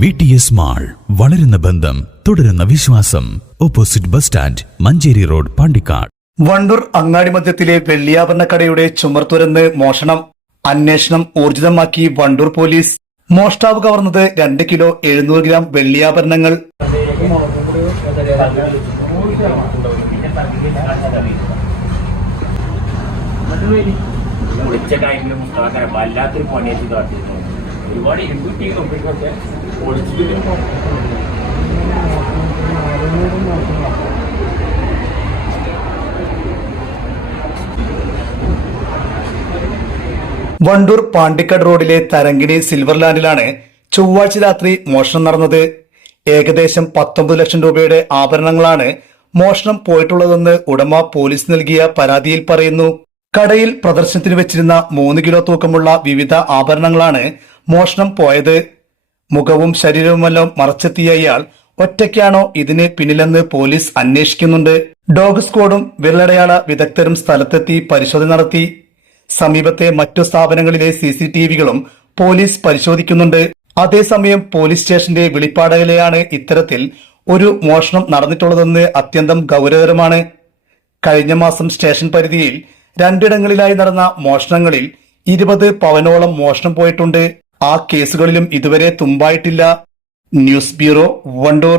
VTS mall, വളരുന്ന ബന്ധം, തുടരുന്ന വിശ്വാസം. Opposite bus stand, Manjeri road, Pandikkad. Wandoor അങ്ങാടി മധ്യത്തിലെ വെള്ളിയാഭരണ കടയുടെ ചുമർ തുരന്ന് മോഷണം. അന്വേഷണം ഊർജിതമാക്കി വണ്ടൂർ പോലീസ്. മോഷ്ടാവ് കവർന്നത് 2 കിലോ 700 ഗ്രാം വെള്ളിയാഭരണങ്ങൾ. വല്ലാത്തൊരു പണിയാക്കി കാട്ടിയിരുന്നു. ഒരുപാട് ഇരുമ്പുട്ടി കമ്പനിക്കൊക്കെ വണ്ടൂർ പാണ്ടിക്കാട് റോഡിലെ തരങ്കിണി സിൽവർ ലാൻഡിലാണ് ചൊവ്വാഴ്ച രാത്രി മോഷണം നടന്നത്. ഏകദേശം 19 ലക്ഷം രൂപയുടെ ആഭരണങ്ങളാണ് മോഷണം പോയിട്ടുള്ളതെന്ന് ഉടമ പോലീസ് നൽകിയ പരാതിയിൽ പറയുന്നു. കടയിൽ പ്രദർശനത്തിന് വെച്ചിരുന്ന 3 കിലോ തൂക്കമുള്ള വിവിധ ആഭരണങ്ങളാണ് മോഷണം പോയത്. മുഖവും ശരീരവുമെല്ലാം മറച്ചെത്തിയ ഇയാൾ ഒറ്റയ്ക്കാണോ ഇതിന് പിന്നിലെന്ന് പോലീസ് അന്വേഷിക്കുന്നുണ്ട്. ഡോഗ് സ്ക്വാഡും വിരലടയാള വിദഗ്ധരും സ്ഥലത്തെത്തി പരിശോധന നടത്തി. സമീപത്തെ മറ്റു സ്ഥാപനങ്ങളിലെ CCTVകളും പോലീസ് പരിശോധിക്കുന്നുണ്ട്. അതേസമയം പോലീസ് സ്റ്റേഷന്റെ വെളിപ്പാടകലെയാണ് ഇത്തരത്തിൽ ഒരു മോഷണം നടന്നിട്ടുള്ളതെന്ന് അത്യന്തം ഗൗരവകരമാണ്. കഴിഞ്ഞ മാസം സ്റ്റേഷൻ പരിധിയിൽ 2 ഇടങ്ങളിലായി നടന്ന മോഷണങ്ങളിൽ 20 പവനോളം മോഷണം പോയിട്ടുണ്ട്. ആ കേസുകളിലും ഇതുവരെ തുമ്പായിട്ടില്ല. News bureau, Wandoor.